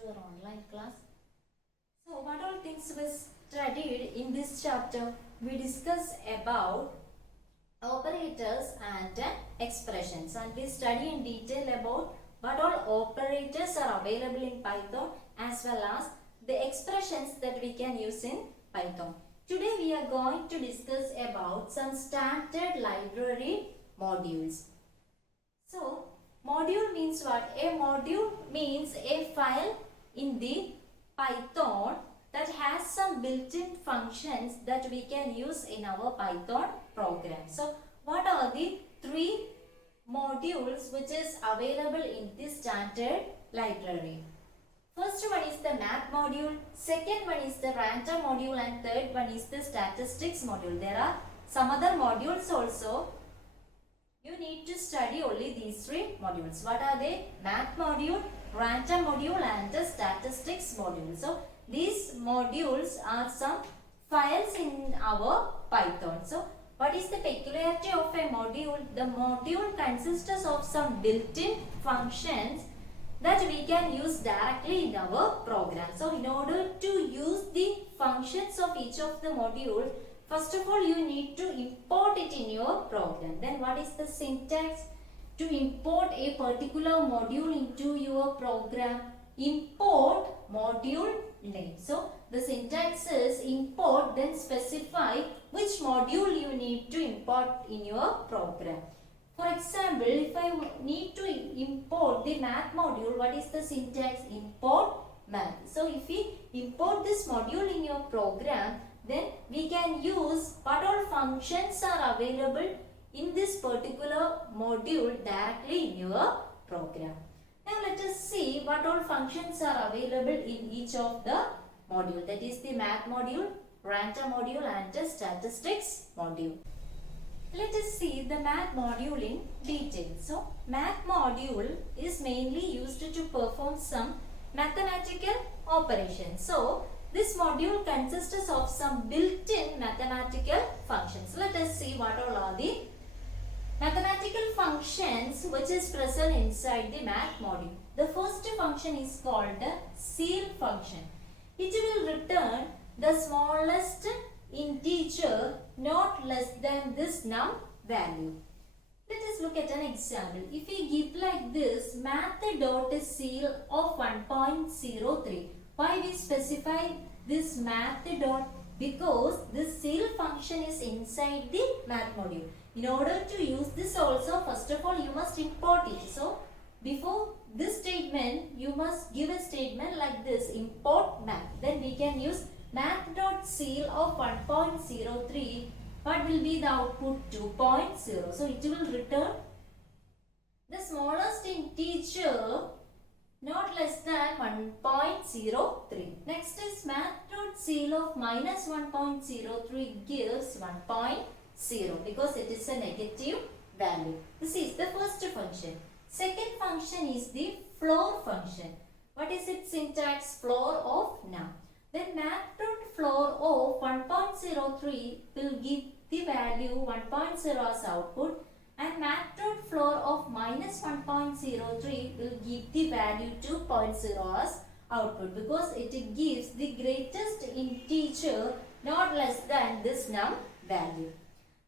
to our online class. So what all things we studied in this chapter? We discussed about operators and expressions, and we study in detail about what all operators are available in Python as well as the expressions that we can use in Python. Today we are going to discuss about some standard library modules. So module means what? A module means a file in the Python that has some built-in functions that we can use in our Python program. So what are the three modules which is available in this standard library? First one is the math module, second one is the random module, and third one is the statistics module. There are some other modules also. You need to study only these three modules. What are they? Math module, random module, and the statistics module. So these modules are some files in our Python. So what is the peculiarity of a module? The module consists of some built-in functions that we can use directly in our program. So in order to use the functions of each of the module, first of all you need to import it in your program. Then what is the syntax? To import a particular module into your program, import module name. So the syntax is import, then specify which module you need to import in your program. For example, if I need to import the math module, what is the syntax? Import math. So if we import this module in your program, then we can use what all functions are available in this particular module directly in your program. Now let us see what all functions are available in each of the module. That is the math module, random module, and the statistics module. Let us see the math module in detail. So math module is mainly used to perform some mathematical operations. So this module consists of some built-in mathematical functions. Let us see what all are the mathematical functions which is present inside the math module. The first function is called the ceil function. It will return the smallest integer not less than this num value. Let us look at an example. If we give like this math.ceil of 1.03. Why we specify this math dot? Because this ceil function is inside the math module. In order to use this also, first of all you must import it. So before this statement you must give a statement like this, import math. Then we can use math.ceil of 1.03. What will be the output? 2.0. So it will return the smallest integer not less than 1.03. Next is math.ceil of minus 1.03 gives 1.0 because it is a negative value. This is the first function. Second function is the floor function. What is its syntax? Floor of num. Then math.floor of 1.03 will give the value 1.0 as output, and math.floor of minus 1.03 will give the value 2.0 as output because it gives the greatest integer not less than this num value.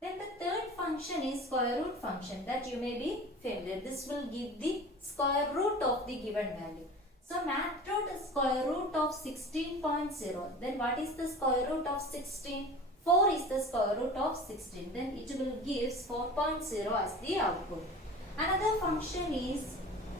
Then the third function is square root function that you may be familiar. This will give the square root of the given value. So math.square root of 16.0. Then what is the square root of 16? 4 is the square root of 16. Then it will give 4.0 as the output. Another function is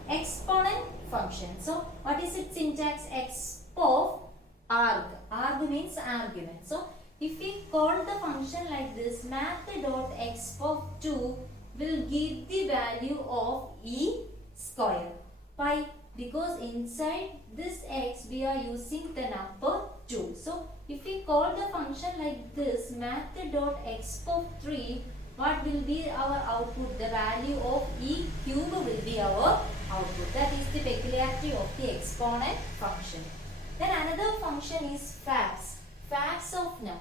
exponent function. So what is its syntax? Exp arg. Arg means argument. So if we call the function like this, math.exp2 will give the value of e square. Why? Because inside this x we are using the number 2. So if we call the function like this, math.exp3, what will be our output? The value of e cube will be our output. That is the peculiarity of the exponent function. Then another function is fabs. Fabs of num.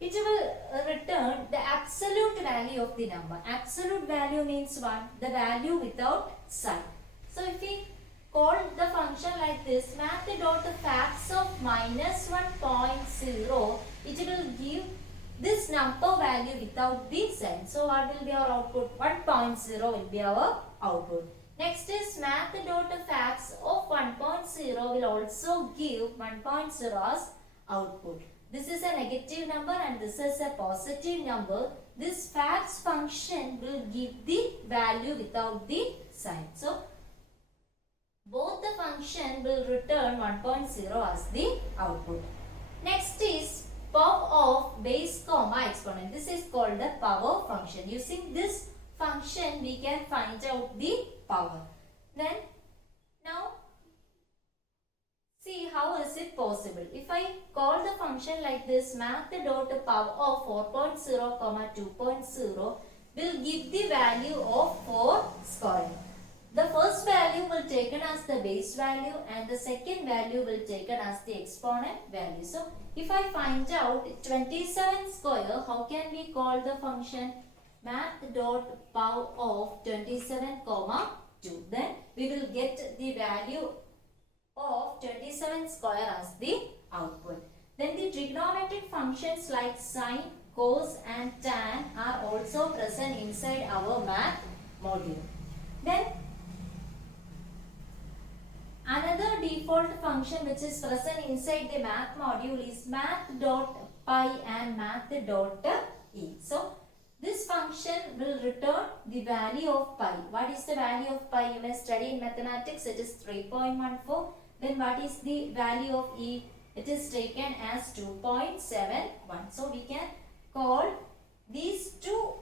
It will return the absolute value of the number. Absolute value means what? The value without sign. So if we call the function like this, math dot facts of minus 1.0, it will give this number value without the sign. So what will be our output? 1.0 will be our output. Next is math dot facts of 1.0 will also give 1.0 as output. This is a negative number and this is a positive number. This facts function will give the value without the sign. So both the function will return 1.0 as the output. Next is power of base comma exponent. This is called the power function. Using this function we can find out the power. Then now see how is it possible. If I call the function like this, math dot power of 4.0 comma 2.0 will give the value of 4 square. The first value will taken as the base value and the second value will taken as the exponent value. So if I find out 27 square, how can we call the function? Math dot power of 27 comma 2. Then we will get the value of 27 square as the output. Then the trigonometric functions like sine, cos and tan are also present inside our math module. Then another default function which is present inside the math module is math.pi and math.e. So this function will return the value of pi. What is the value of pi? You may study in mathematics. It is 3.14. Then what is the value of e? It is taken as 2.71. So we can call these two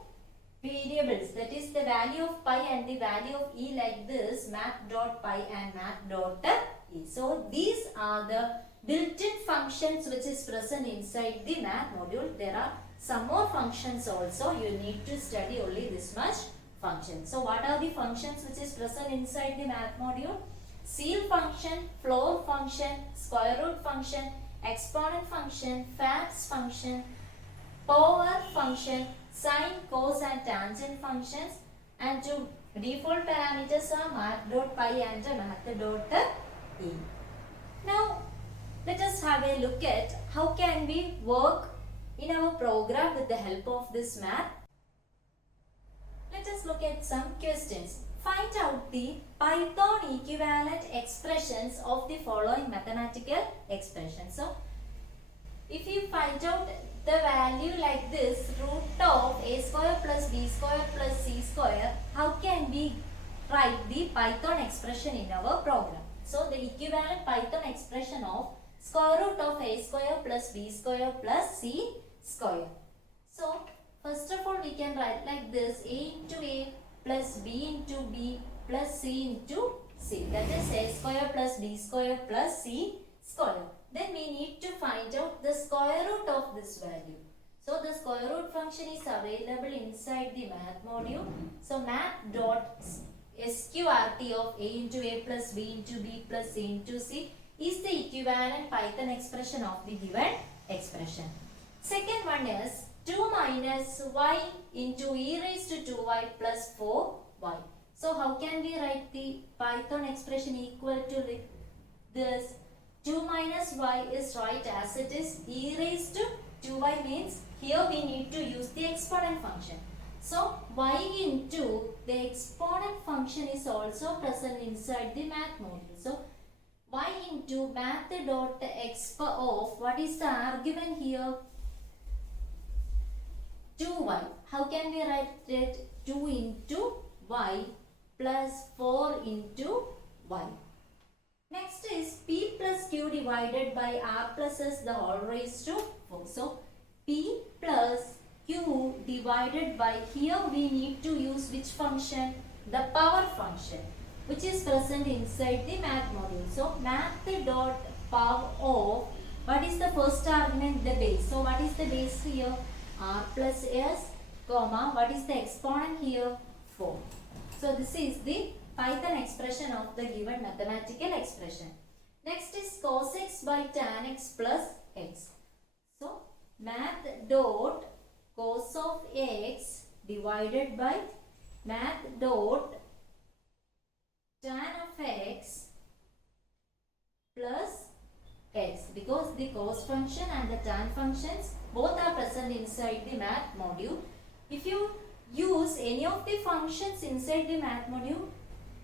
variables, that is the value of pi and the value of e, like this, math.pi and math.e. So these are the built-in functions which is present inside the math module. There are some more functions also. You need to study only this much function. So what are the functions which is present inside the math module? Ceil function, floor function, square root function, exponent function, facts function, power function, sine, cos and tangent functions, and two default parameters are math.pi and math.e. Now let us have a look at how can we work in our program with the help of this math. Let us look at some questions. Find out the Python equivalent expressions of the following mathematical expressions. So if you find out the value like this, root of a square plus b square plus c square, how can we write the Python expression in our program? So the equivalent Python expression of square root of a square plus b square plus c square. So first of all we can write like this, a into a plus b into b plus c into c. That is a square plus b square plus c square. Then we need to find out the square root of this value. So the square root function is available inside the math module. So math dot sqrt of a into a plus b into b plus c into c is the equivalent Python expression of the given expression. Second one is 2 minus y into e raised to 2y plus 4y. So how can we write the Python expression equal to this? 2 minus y is right as it is. E raised to 2y means here we need to use the exponent function. So y into the exponent function is also present inside the math module. So y into math dot exp of, what is the argument here? 2y. How can we write it? 2 into y plus 4 into y. Next is p plus q divided by r plus s the whole raised to 4. So p plus q divided by, here we need to use which function? The power function, which is present inside the math module. So math dot power of, what is the first argument? The base. So what is the base here? R plus s, comma, what is the exponent here? 4. So this is the Python expression of the given mathematical expression. Next is cos x by tan x plus x. So math dot cos of x divided by math dot tan of x plus x, because the cos function and the tan functions both are present inside the math module. If you use any of the functions inside the math module,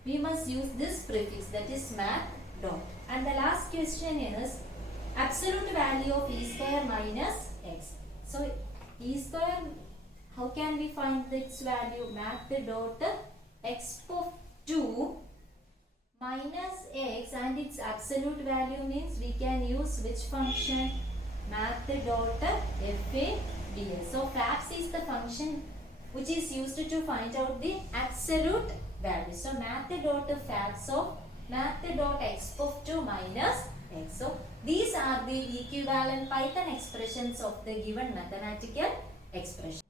we must use this prefix, that is math dot. And the last question is absolute value of e square minus x. So e square, how can we find its value? Math dot x power 2 minus x, and its absolute value means we can use which function? Math dot fa ds. So fabs is the function which is used to find out the absolute value. So math dot fabs of math dot x power 2 minus x. So these are the equivalent Python expressions of the given mathematical expression.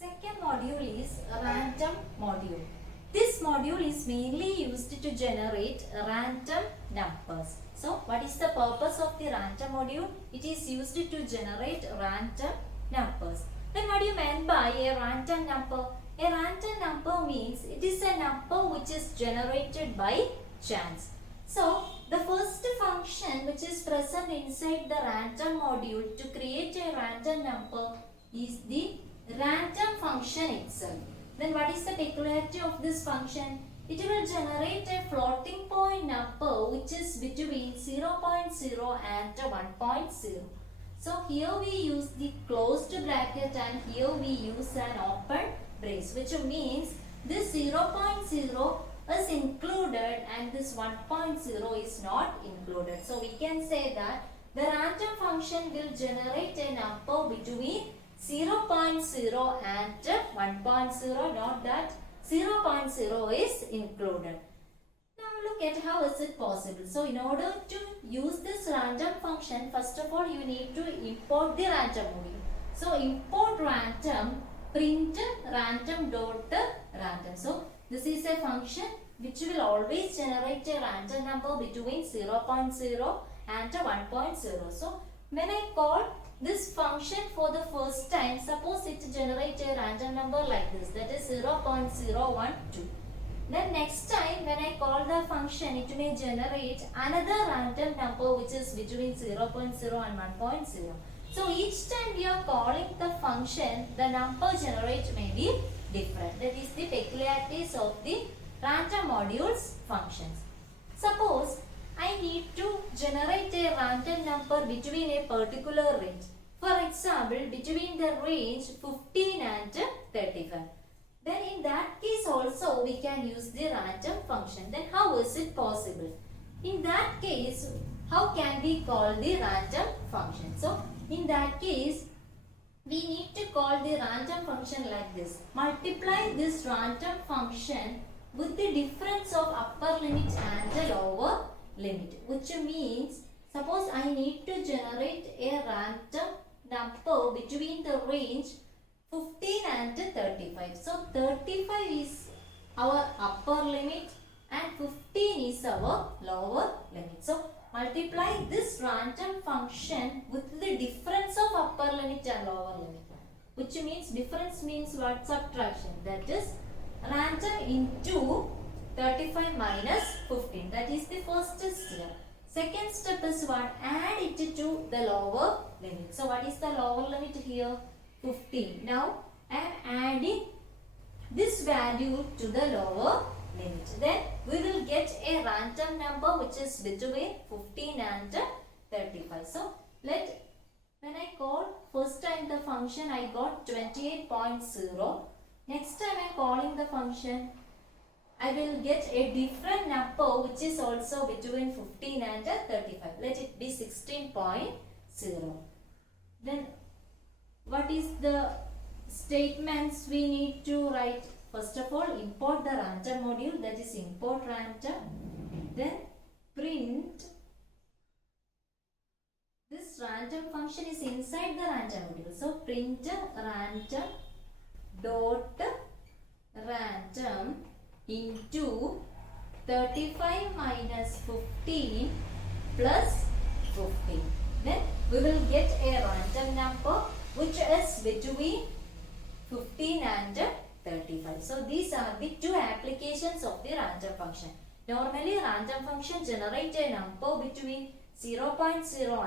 Second module is random module. This module is mainly used to generate random numbers. So what is the purpose of the random module? It is used to generate random numbers. Then what do you mean by a random number? A random number means it is a number which is generated by chance. So the first function which is present inside the random module to create a random number is the random function itself. Then what is the peculiarity of this function? It will generate a floating point number which is between 0.0 and 1.0. So here we use the closed bracket and here we use an open brace, which means this 0.0 is included and this 1.0 is not included. So we can say that the random function will generate a number between 0.0 and 1.0, not that 0.0 is included. Now look at how is it possible. So in order to use this random function, first of all you need to import the random module. So import random, print random dot random. So this is a function which will always generate a random number between 0.0 and 1.0. So when I call this function for the first time, suppose it generates a random number like this, that is 0.012. Then next time when I call the function, it may generate another random number which is between 0.0 and 1.0. So each time we are calling the function, the number generated may be different. That is the peculiarities of the random modules functions. Suppose I need to generate a random number between a particular range. For example, between the range 15 and 35. Then in that case also we can use the random function. Then how is it possible? In that case, how can we call the random function? So in that case, we need to call the random function like this. Multiply this random function with the difference of upper limit and the lower limit, which means suppose I need to generate a random number between the range 15 and 35. So 35 is our upper limit and 15 is our lower limit. So multiply this random function with the difference of upper limit and lower limit, which means difference means what? Subtraction. That is random into 35 minus 15. That is the first step. Second step is what? Add it to the lower limit. So what is the lower limit here? 15. Now I am adding this value to the lower limit. Then we will get a random number which is between 15 and 35. So when I call first time the function, I got 28.0. Next time I am calling the function, I will get a different number which is also between 15 and 35. Let it be 16.0. Then what is the statements we need to write? First of all, import the random module, that is import random. Then print this random function is inside the random module. So print random dot random into 35 minus 15 plus 15. Then we will get a random number which is between 15 and 35. So these are the two applications of the random function. Normally random function generate a number between 0.0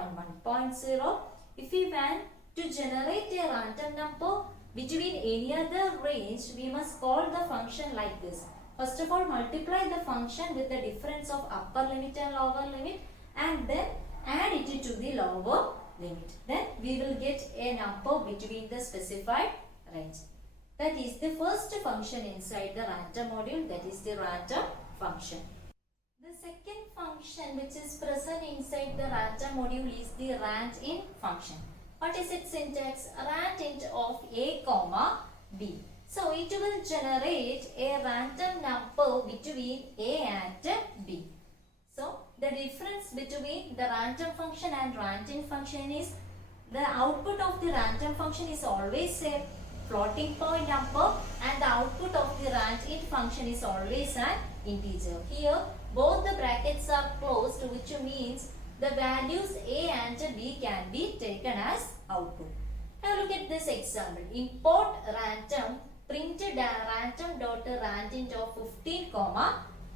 and 1.0. If we want to generate a random number between any other range, we must call the function like this. First of all, multiply the function with the difference of upper limit and lower limit and then add it to the lower limit. Then we will get a number between the specified range. That is the first function inside the random module, that is the random function. The second function which is present inside the random module is the randint function. What is its syntax? Randint of a comma b. So it will generate a random number between a and b. So the difference between the random function and randint function is the output of the random function is always a floating point number and the output of the randint function is always an integer. Here both the brackets are closed, which means the values a and b can be taken as output. Now look at this example. Import random, print random dot randint of 15,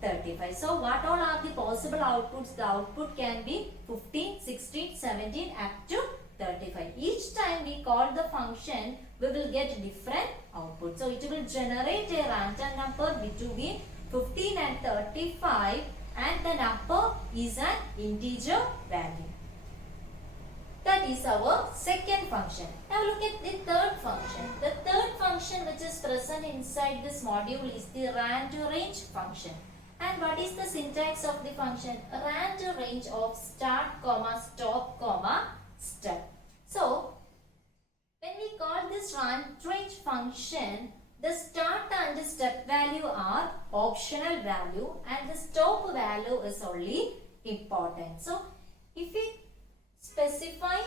35. So what all are the possible outputs? The output can be 15, 16, 17 up to 35. Each time we call the function, we will get different output. So it will generate a random number between 15 and 35 and the number is an integer value. That is our second function. Now look at the third function. The third function which is present inside this module is the randrange function. And what is the syntax of the function? Randrange of start, stop, step. So when we call this randrange function, the start and step value are optional value and the stop value is only important. So if we specify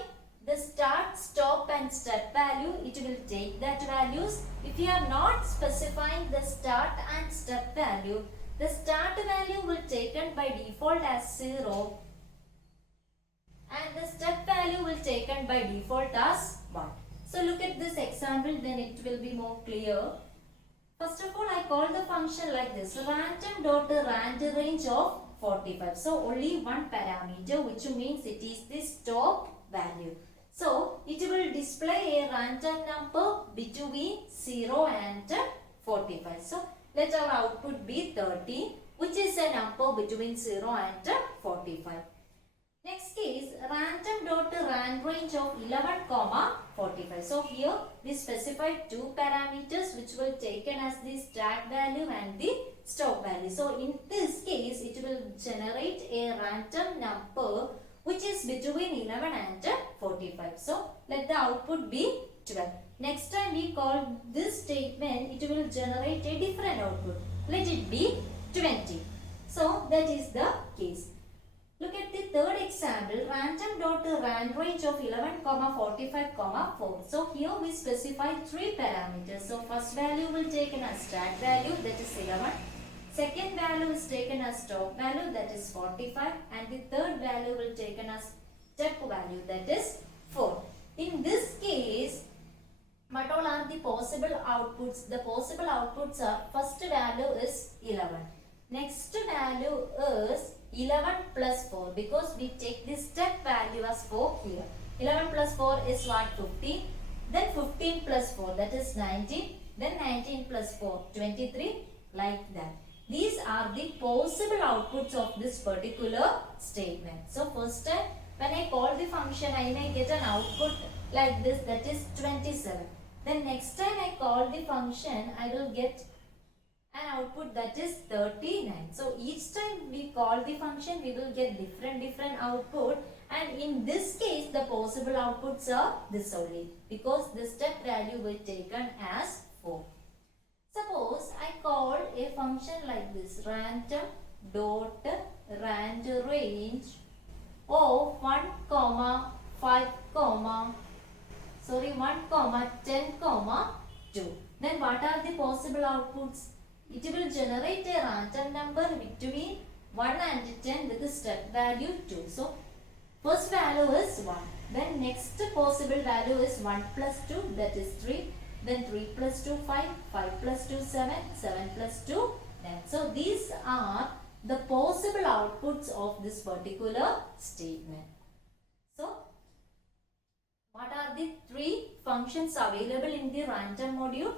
the start, stop and step value, it will take that values. If you are not specifying the start and step value, the start value will taken by default as 0 and the step value will taken by default as 1. So look at this example, then it will be more clear. First of all, I call the function like this, random dot randrange of 45. So only one parameter, which means it is the stop value. So it will display a random number between 0 and 45. So let our output be 30, which is a number between 0 and 45. Next is random dot randrange of 11, 45. So here we specified two parameters which will taken as the start value and the stop value. So in this case it will generate a random number which is between 11 and 45. So let the output be 12. Next time we call this statement, it will generate a different output. Let it be 20. So that is the case. Look at the third example, random dot randrange of 11, 45, 4. So here we specify three parameters. So first value will taken as start value, that is 11. Second value is taken as stop value, that is 45. And the third value will taken as step value, that is 4. In this case, what all are the possible outputs? The possible outputs are, first value is 11. Next value is 11 plus 4, because we take the step value as 4 here. 11 plus 4 is what? 15. Then 15 plus 4, that is 19. Then 19 plus 4, 23. Like that. These are the possible outputs of this particular statement. So first time when I call the function, I may get an output like this, that is 27. Then next time I call the function, I will get an output that is 39. So each time we call the function, we will get different output, and in this case the possible outputs are this only, because the step value will taken as 4. Suppose I call a function like this, random dot randrange of 1, 5, 1, 10, 2. Then what are the possible outputs? It will generate a random number between 1 and 10 with the step value 2. So first value is 1. Then next possible value is 1 plus 2, that is 3. Then 3 plus 2, 5. 5 plus 2, 7. 7 plus 2, 9. So these are the possible outputs of this particular statement. So, what are the three functions available in the random module?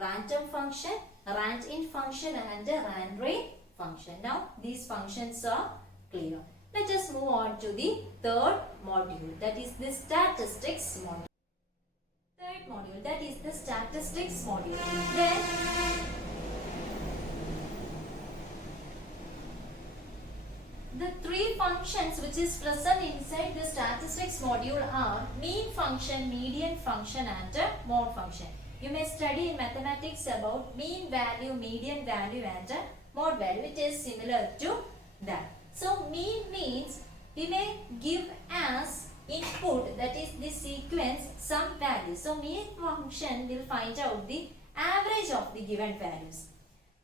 Random function, randint function and randrain function. Now, these functions are clear. Let us move on to the third module, that is the statistics module. Third module, that is the statistics module. Then, the three functions which is present inside the statistics module are mean function, median function and mode function. You may study in mathematics about mean value, median value and mode value. It is similar to that. So, mean means we may give as input, that is the sequence, some value. So, mean function will find out the average of the given values.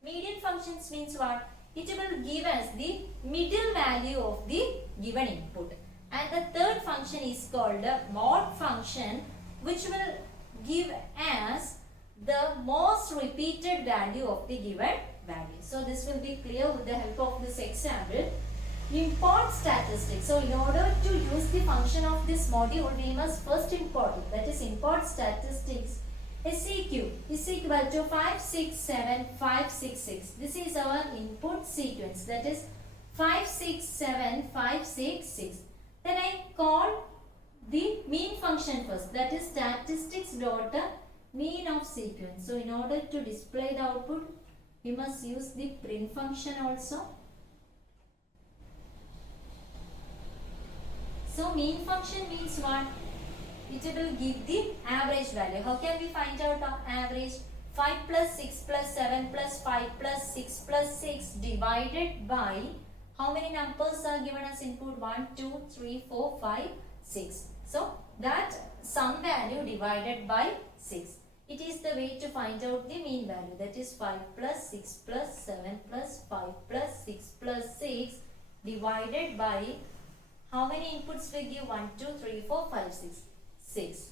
Median functions means what? It will give us the middle value of the given input. And the third function is called the mode function, which will give as the most repeated value of the given value. So, this will be clear with the help of this example. Import statistics. So, in order to use the function of this module, we must first import it. That is, import statistics. SEQ is equal to 567566. This is our input sequence. That is 567566. Then I call the mean function first. That is statistics dot mean of sequence. So, in order to display the output, we must use the print function also. So, mean function means what? It will give the average value. How can we find out the average? 5 plus 6 plus 7 plus 5 plus 6 plus 6 divided by how many numbers are given as input? 1, 2, 3, 4, 5, 6. So, that sum value divided by 6. It is the way to find out the mean value. That is 5 plus 6 plus 7 plus 5 plus 6 plus 6 divided by how many inputs we give? 1, 2, 3, 4, 5, 6. 6.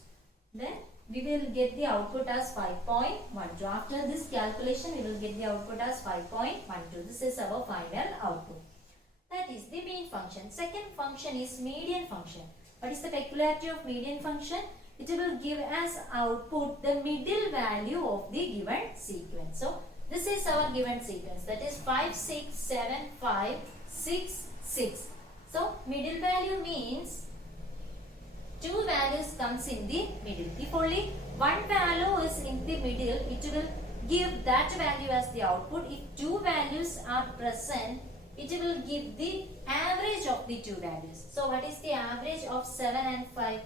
Then we will get the output as 5.12. After this calculation, we will get the output as 5.12. This is our final output. That is the mean function. Second function is median function. What is the peculiarity of median function? It will give as output the middle value of the given sequence. So, this is our given sequence. That is 5, 6, 7, 5, 6, 6. So, middle value means two values comes in the middle. If only one value is in the middle, it will give that value as the output. If two values are present, it will give the average of the two values. So, what is the average of 7 and 5?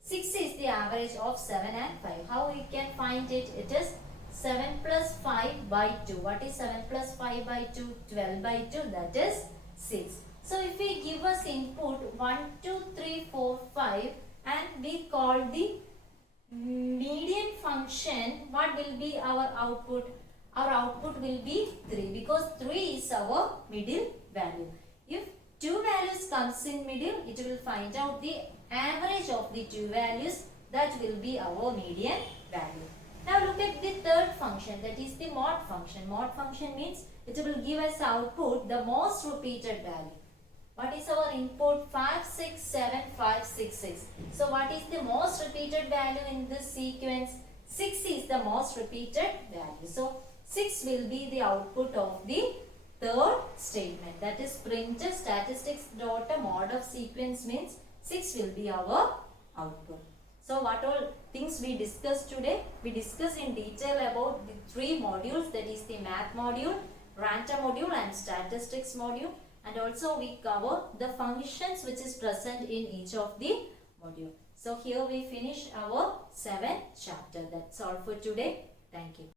6 is the average of 7 and 5. How we can find it? It is 7 plus 5 by 2. What is 7 plus 5 by 2? 12 by 2. That is 6. So, if we give us input 1, 2, 3, 4, 5 and we call the median function, what will be our output? Our output will be 3 because 3 is our middle value. If two values comes in middle, it will find out the average of the two values. That will be our median value. Now look at the third function, that is the mode function. Mode function means it will give us output the most repeated value. What is our input? 5, 6, 7, 5, 6, 6. So what is the most repeated value in this sequence? 6 is the most repeated value. So 6 will be the output of the third statement. That is print statistics dot a mode of sequence means 6 will be our output. So what all things we discussed today? We discussed in detail about the three modules, that is the math module, random module and statistics module. And also we cover the functions which is present in each of the module. So here we finish our 7th chapter. That's all for today. Thank you.